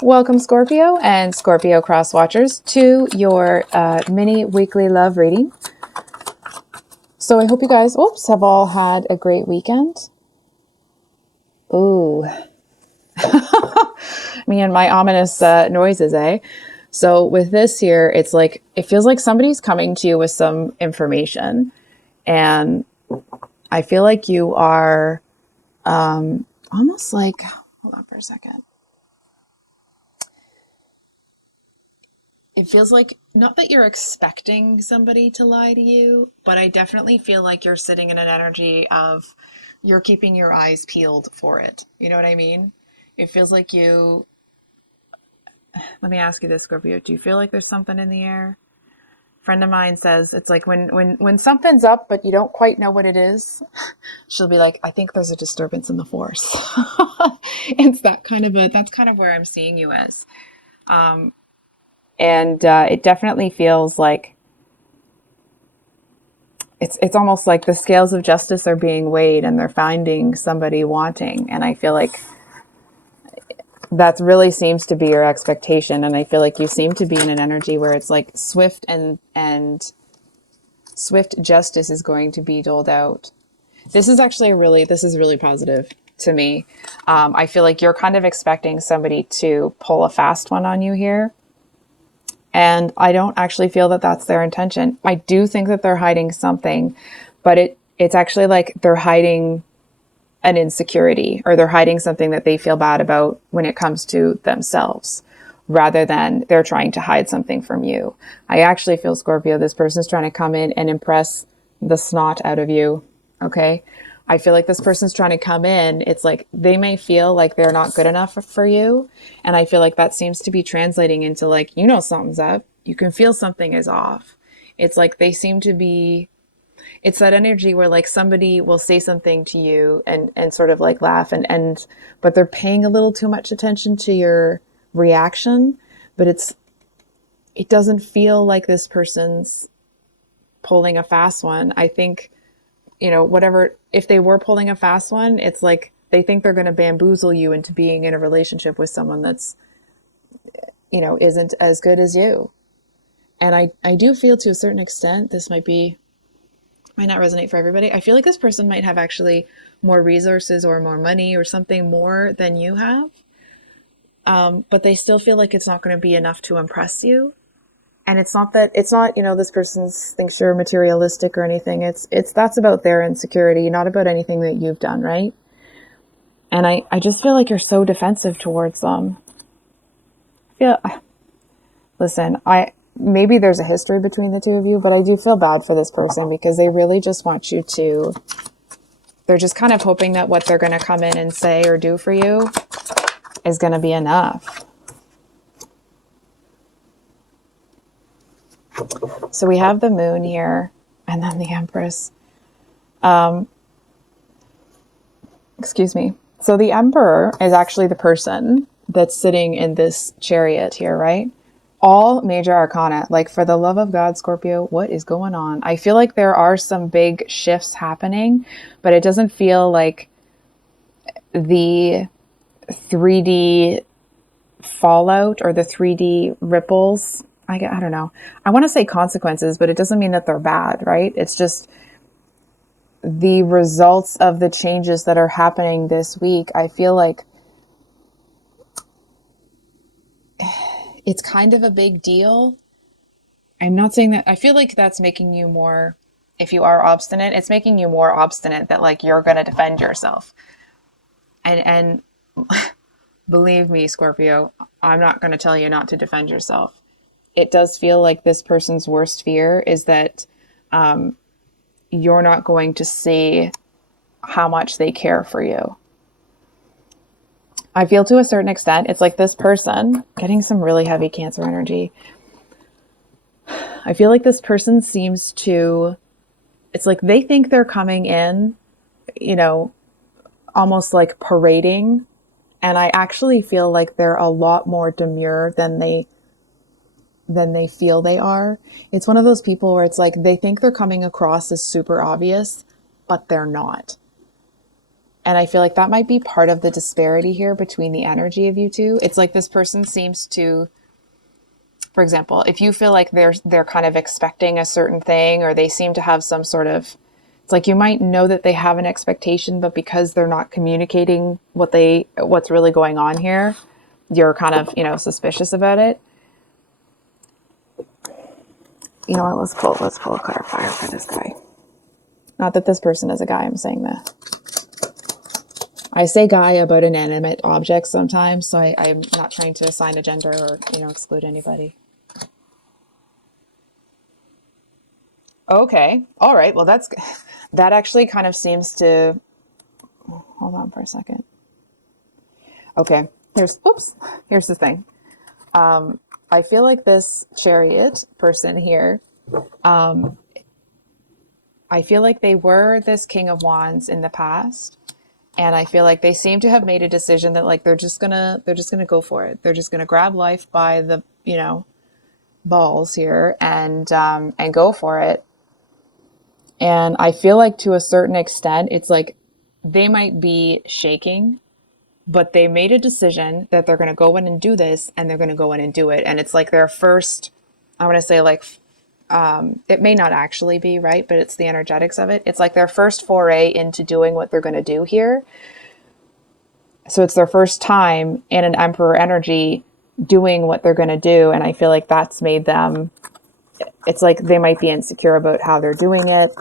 Welcome, Scorpio and Scorpio cross watchers, to your mini weekly love reading. So I hope you guys, have all had a great weekend. Ooh, me and my ominous noises, eh? So with this here, it's like, it feels like somebody's coming to you with some information, and I feel like you are almost like, hold on for a second. It feels like, not that you're expecting somebody to lie to you, but I definitely feel like you're sitting in an energy of you're keeping your eyes peeled for it. You know what I mean? It feels like let me ask you this, Scorpio. Do you feel like there's something in the air? A friend of mine says it's like when something's up, but you don't quite know what it is, she'll be like, I think there's a disturbance in the force. It's that's kind of where I'm seeing you as. And it definitely feels like it's almost like the scales of justice are being weighed and they're finding somebody wanting. And I feel like that really seems to be your expectation. And I feel like you seem to be in an energy where it's like swift and swift justice is going to be doled out. This is really positive to me. I feel like you're kind of expecting somebody to pull a fast one on you here. And I don't actually feel that that's their intention. I do think that they're hiding something, but it's actually like they're hiding an insecurity, or they're hiding something that they feel bad about when it comes to themselves, rather than they're trying to hide something from you. I actually feel, Scorpio, this person's trying to come in and impress the snot out of you. Okay. I feel like this person's trying to come in. It's like they may feel like they're not good enough for you. And I feel like that seems to be translating into like, something's up. You can feel something is off. It's like they seem to be, it's that energy where like somebody will say something to you and sort of like laugh but they're paying a little too much attention to your reaction, but it doesn't feel like this person's pulling a fast one. I think, whatever, if they were pulling a fast one, it's like they think they're going to bamboozle you into being in a relationship with someone that's, isn't as good as you. And I do feel, to a certain extent, this might not resonate for everybody. I feel like this person might have actually more resources or more money or something more than you have. But they still feel like it's not going to be enough to impress you. And it's not, this person thinks you're materialistic or anything. That's about their insecurity, not about anything that you've done, right? And I just feel like you're so defensive towards them. Listen, maybe there's a history between the two of you, but I do feel bad for this person because they really just want you to, they're just kind of hoping that what they're going to come in and say or do for you is going to be enough. So we have the moon here and then the Empress. Excuse me. So the Emperor is actually the person that's sitting in this chariot here, right? All major arcana. Like, for the love of God, Scorpio, what is going on? I feel like there are some big shifts happening, but it doesn't feel like the 3D fallout or the 3D ripples. I don't know. I want to say consequences, but it doesn't mean that they're bad, right? It's just the results of the changes that are happening this week. I feel like it's kind of a big deal. I'm not saying that. I feel like that's making you more, if you are obstinate, it's making you more obstinate that like you're going to defend yourself. And believe me, Scorpio, I'm not going to tell you not to defend yourself. It does feel like this person's worst fear is that you're not going to see how much they care for you. I feel, to a certain extent, it's like this person, getting some really heavy Cancer energy. I feel like this person seems to, it's like they think they're coming in, almost like parading. And I actually feel like they're a lot more demure than they feel they are. It's one of those people where it's like they think they're coming across as super obvious, but they're not. And I feel like that might be part of the disparity here between the energy of you two. It's like this person seems to, for example, if you feel like they're kind of expecting a certain thing, or they seem to have some sort of, it's like you might know that they have an expectation, but because they're not communicating what's really going on here, you're kind of, suspicious about it. You know what? Let's pull a clarifier for this guy. Not that this person is a guy. I'm saying that. I say guy about inanimate objects sometimes, so I'm not trying to assign a gender or, exclude anybody. Okay. All right. Well, that actually kind of seems to, hold on for a second. Okay. Here's the thing. I feel like this Chariot person here, I feel like they were this King of Wands in the past. And I feel like they seem to have made a decision that like they're just gonna go for it. They're just gonna grab life by the balls here and go for it. And I feel like to a certain extent, it's like they might be shaking, but they made a decision that they're gonna go in and do this, and they're gonna go in and do it. And it's like their first, I want to say like it may not actually be right, but it's the energetics of it. It's like their first foray into doing what they're going to do here. So it's their first time in an Emperor energy doing what they're going to do. And I feel like that's made them, it's like they might be insecure about how they're doing it.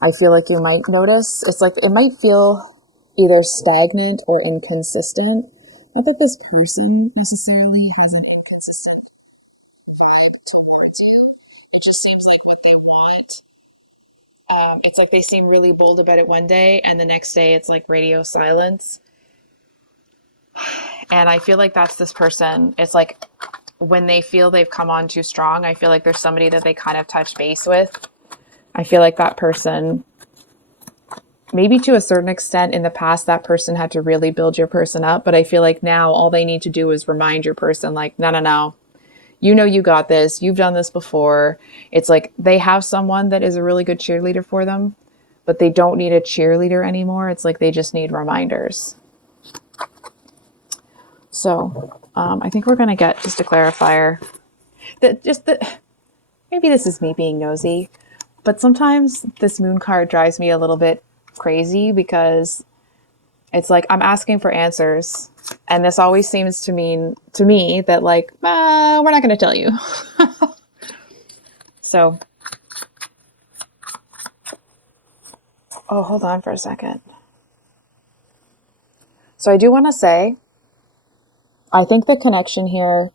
I feel like you might notice, it's like it might feel either stagnant or inconsistent. Not that this person necessarily has an inconsistent vibe towards you. It just seems like what they want. It's like they seem really bold about it one day, and the next day it's like radio silence. And I feel like that's this person. It's like when they feel they've come on too strong, I feel like there's somebody that they kind of touch base with. I feel like that person, maybe to a certain extent in the past, that person had to really build your person up. But I feel like now all they need to do is remind your person, like, no, no, no. You got this. You've done this before. It's like they have someone that is a really good cheerleader for them, but they don't need a cheerleader anymore. It's like they just need reminders. So I think we're going to get just a clarifier. Maybe this is me being nosy, but sometimes this moon card drives me a little bit crazy because it's like I'm asking for answers. And this always seems to mean to me that like, we're not going to tell you. So, hold on for a second. So I do want to say, I think the connection here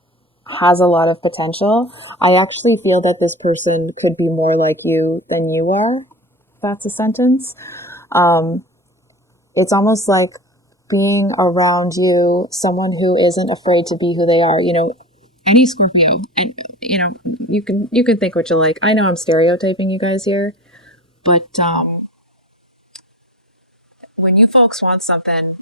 has a lot of potential. I actually feel that this person could be more like you than you are. That's a sentence. It's almost like being around you, someone who isn't afraid to be who they are. Any Scorpio, and you can think what you like. I know I'm stereotyping you guys here, but when you folks want something,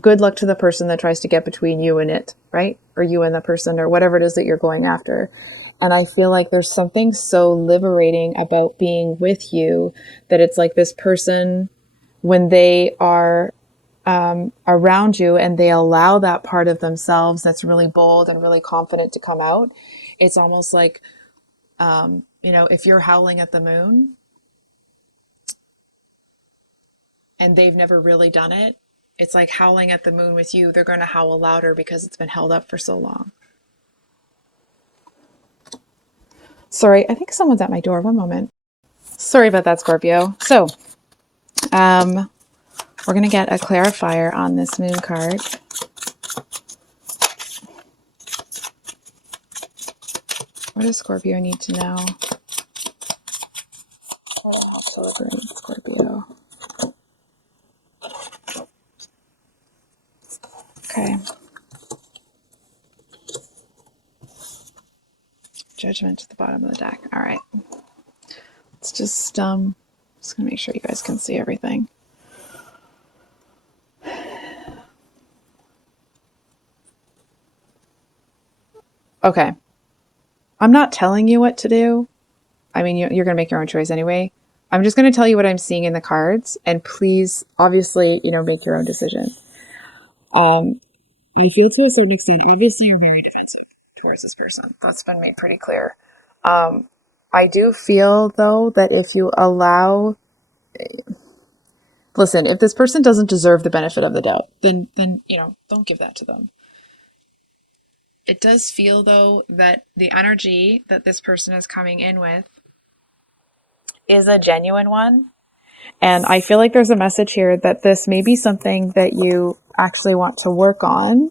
good luck to the person that tries to get between you and it, right? Or you and the person, or whatever it is that you're going after. And I feel like there's something so liberating about being with you that it's like this person, when they are around you and they allow that part of themselves that's really bold and really confident to come out, it's almost like, if you're howling at the moon and they've never really done it, it's like howling at the moon with you. They're going to howl louder because it's been held up for so long. Sorry, I think someone's at my door. One moment. Sorry about that, Scorpio. So, we're going to get a clarifier on this moon card. What does Scorpio need to know? Scorpio. Okay. Judgment at the bottom of the deck. All right. Let's just going to make sure you guys can see everything. Okay. I'm not telling you what to do. I mean, you're going to make your own choice anyway. I'm just going to tell you what I'm seeing in the cards, and please, obviously, make your own decision. I feel to a certain extent, obviously, you're very defensive towards this person. That's been made pretty clear. I do feel, though, that if you allow, listen, if this person doesn't deserve the benefit of the doubt, then don't give that to them. It does feel, though, that the energy that this person is coming in with is a genuine one. And I feel like there's a message here that this may be something that you actually want to work on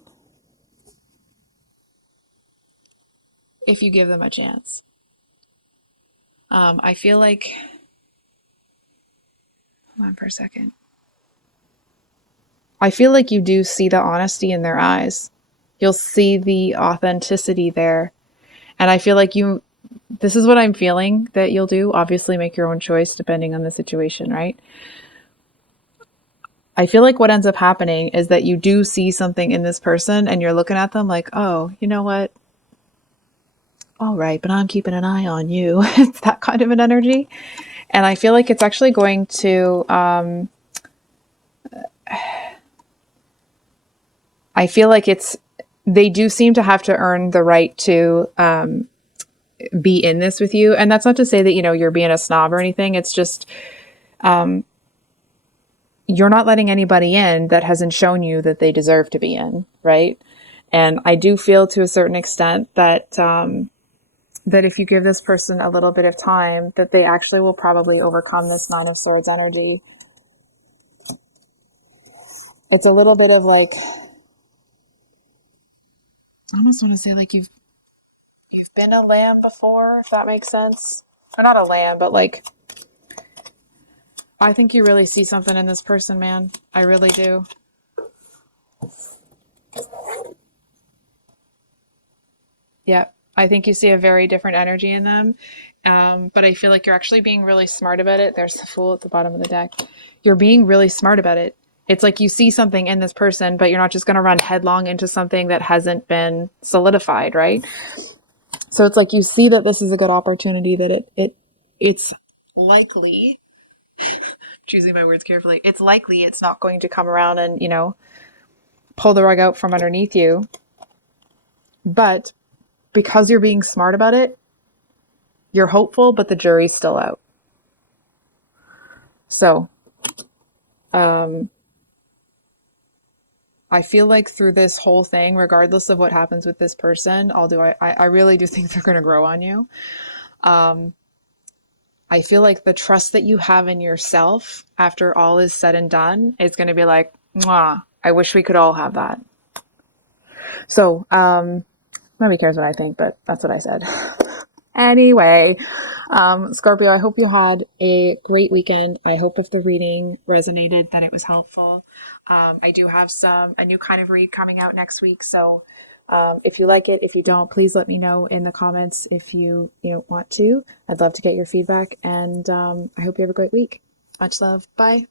if you give them a chance. I feel like, hold on for a second. I feel like you do see the honesty in their eyes. You'll see the authenticity there. And I feel like this is what I'm feeling that you'll do. Obviously, make your own choice depending on the situation, right? I feel like what ends up happening is that you do see something in this person and you're looking at them like, oh, you know what? All right, but I'm keeping an eye on you. It's that kind of an energy. And I feel like it's actually going to, I feel like they do seem to have to earn the right to be in this with you. And that's not to say that, you're being a snob or anything. It's just, you're not letting anybody in that hasn't shown you that they deserve to be in, right? And I do feel to a certain extent that that if you give this person a little bit of time, that they actually will probably overcome this Nine of Swords energy. It's a little bit of like, I almost want to say like you've been a lamb before, if that makes sense. Or not a lamb, but like, I think you really see something in this person, man. I really do. Yep. I think you see a very different energy in them. But I feel like you're actually being really smart about it. There's the Fool at the bottom of the deck. You're being really smart about it. It's like you see something in this person, but you're not just going to run headlong into something that hasn't been solidified, right? So it's like you see that this is a good opportunity, that it's likely, choosing my words carefully, it's likely it's not going to come around and, pull the rug out from underneath you. But because you're being smart about it, you're hopeful, but the jury's still out. So, I feel like through this whole thing, regardless of what happens with this person, I really do think they're going to grow on you. I feel like the trust that you have in yourself after all is said and done is going to be like, mwah, I wish we could all have that. So, nobody cares what I think, but that's what I said. Anyway, Scorpio, I hope you had a great weekend. I hope if the reading resonated that it was helpful. I do have a new kind of read coming out next week. So if you like it, if you don't, please let me know in the comments if you want to. I'd love to get your feedback, and I hope you have a great week. Much love. Bye.